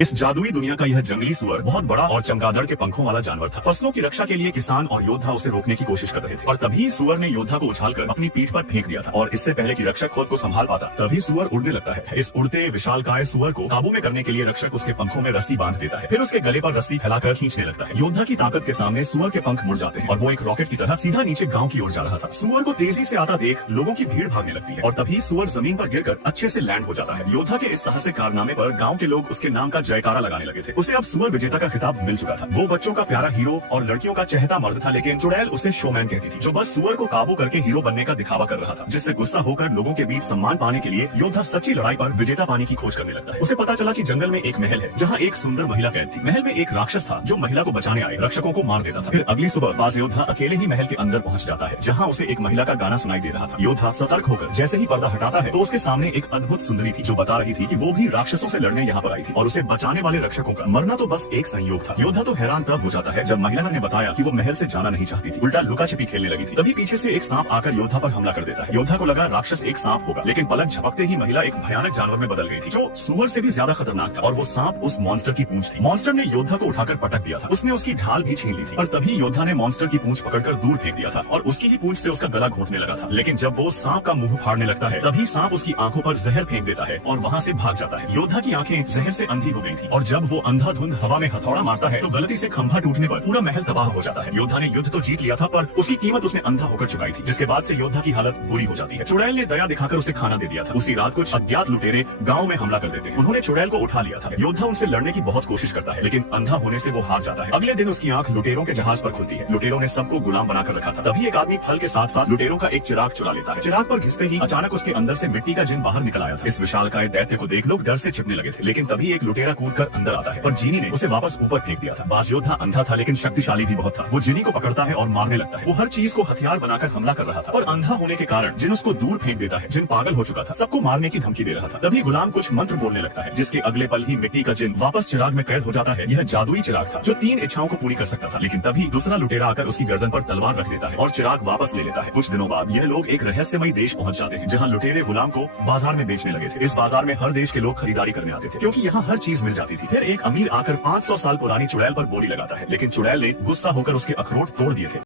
इस जादुई दुनिया का यह जंगली सुअर बहुत बड़ा और चमगादड़ के पंखों वाला जानवर था। फसलों की रक्षा के लिए किसान और योद्धा उसे रोकने की कोशिश कर रहे थे और तभी सुअर ने योद्धा को उछालकर अपनी पीठ पर फेंक दिया था और इससे पहले कि रक्षक खुद को संभाल पाता तभी सुअर उड़ने लगता है। इस उड़ते विशालकाय सुअर को काबू में करने के लिए रक्षक उसके पंखों में रस्सी बांध देता है, फिर उसके गले पर रस्सी फैलाकर खींचने लगता है। योद्धा की ताकत के सामने सुअर के पंख मुड़ जाते हैं और वो एक रॉकेट की तरह सीधा नीचे गाँव की ओर जा रहा था। सुअर को तेजी से आता देख लोगों की भीड़ भागने लगती है और तभी सुअर जमीन पर गिरकर अच्छे से लैंड हो जाता है। योद्धा के इस साहसिक कारनामे पर गाँव के लोग उसके नाम का जयकारा लगाने लगे थे। उसे अब सुअर विजेता का खिताब मिल चुका था। वो बच्चों का प्यारा हीरो और लड़कियों का चहेता मर्द था, लेकिन चुड़ैल उसे शोमैन कहती थी, जो बस सुअर को काबू करके हीरो बनने का दिखावा कर रहा था, जिससे गुस्सा होकर लोगों के बीच सम्मान पाने के लिए योद्धा सच्ची लड़ाई पर विजेता पाने की खोज करने लगता है। उसे पता चला कि जंगल में एक महल है जहाँ एक सुंदर महिला कैद थी। महल में एक राक्षस था जो महिला को बचाने आए रक्षकों को मार देता था। फिर अगली सुबह बाज योद्धा अकेले ही महल के अंदर पहुँच जाता है, जहाँ उसे एक महिला का गाना सुनाई दे रहा था। योद्धा सतर्क होकर जैसे ही पर्दा हटाता है तो उसके सामने एक अद्भुत सुंदरी थी जो बता रही थी कि वो भी राक्षसों से लड़ने यहाँ पर आई थी और उसे बचाने वाले रक्षकों का मरना तो बस एक संयोग था। योद्धा तो हैरान तब हो जाता है जब महिला ने बताया कि वो महल से जाना नहीं चाहती थी, उल्टा लुका छिपी खेलने लगी थी। तभी पीछे से एक सांप आकर योद्धा पर हमला कर देता है। योद्धा को लगा राक्षस एक सांप होगा, लेकिन पलक झपकते ही महिला एक भयानक जानवर में बदल गई थी जो सुअर से भी ज्यादा खतरनाक था और वो सांप उस मॉन्स्टर की पूंछ थी। मॉन्स्टर ने योद्धा को उठाकर पटक दिया था, उसने उसकी ढाल भी छीन ली थी और तभी योद्धा ने मॉन्स्टर की पूंछ पकड़कर दूर फेंक दिया था और उसकी ही पूंछ से उसका गला घोंटने लगा था। लेकिन जब वो सांप का मुंह फाड़ने लगता है तभी सांप उसकी आंखों पर जहर फेंक देता है और वहाँ से भाग जाता है। योद्धा की आंखें जहर से अंधी हो गई थी और जब वो अंधाधुंध हवा में हथौड़ा मारता है तो गलती से खंभा टूटने पर पूरा महल तबाह हो जाता है। योद्धा ने युद्ध तो जीत लिया था पर उसकी कीमत उसने अंधा होकर चुकाई थी, जिसके बाद से योद्धा की हालत बुरी हो जाती है। चुड़ैल ने दया दिखाकर उसे खाना दे दिया था। उसी रात कुछ अज्ञात लुटेरे गांव में हमला कर देते हैं। उन्होंने चुड़ैल को उठा लिया था। योद्धा उनसे लड़ने की बहुत कोशिश करता है, लेकिन अंधा होने से वो हार जाता है। अगले दिन उसकी आंख लुटेरों के जहाज पर खुलती है। लुटेरों ने सबको गुलाम बनाकर रखा था। तभी एक आदमी फल के साथ साथ लुटेरों का एक चिराग चुरा लेता है। चिराग पर घिसते ही अचानक उसके अंदर से मिट्टी का जिन बाहर निकल आया था। इस विशालकाय दैत्य को देख लोग डर से छिपने लगे थे, लेकिन तभी एक लुटेरा कूदकर अंदर आता है पर जीनी ने उसे वापस ऊपर फेंक दिया था। बाज योद्धा अंधा था लेकिन शक्तिशाली भी बहुत था। वो जिनी को पकड़ता है और मारने लगता है। वो हर चीज को हथियार बनाकर हमला कर रहा था और अंधा होने के कारण जिन उसको दूर फेंक देता है। जिन पागल हो चुका था, सबको मारने की धमकी दे रहा था। तभी गुलाम कुछ मंत्र बोलने लगता है, जिसके अगले पल ही मिट्टी का जिन वापस चिराग में कैद हो जाता है। यह जादुई चिराग था जो 3 इच्छाओं को पूरी कर सकता था, लेकिन तभी दूसरा लुटेरा आकर उसकी गर्दन पर तलवार रख देता है और चिराग वापस ले लेता है। कुछ दिनों बाद यह लोग एक रहस्यमयी देश पहुंच जाते हैं जहाँ लुटेरे गुलाम को बाजार में बेचने लगे थे। इस बाजार में हर देश के लोग खरीदारी करने आते थे क्योंकि यहाँ हर चीज मिल जाती थी। फिर एक अमीर आकर 500 साल पुरानी चुड़ैल पर बोली लगाता है, लेकिन चुड़ैल ने गुस्सा होकर उसके अखरोट तोड़ दिए थे।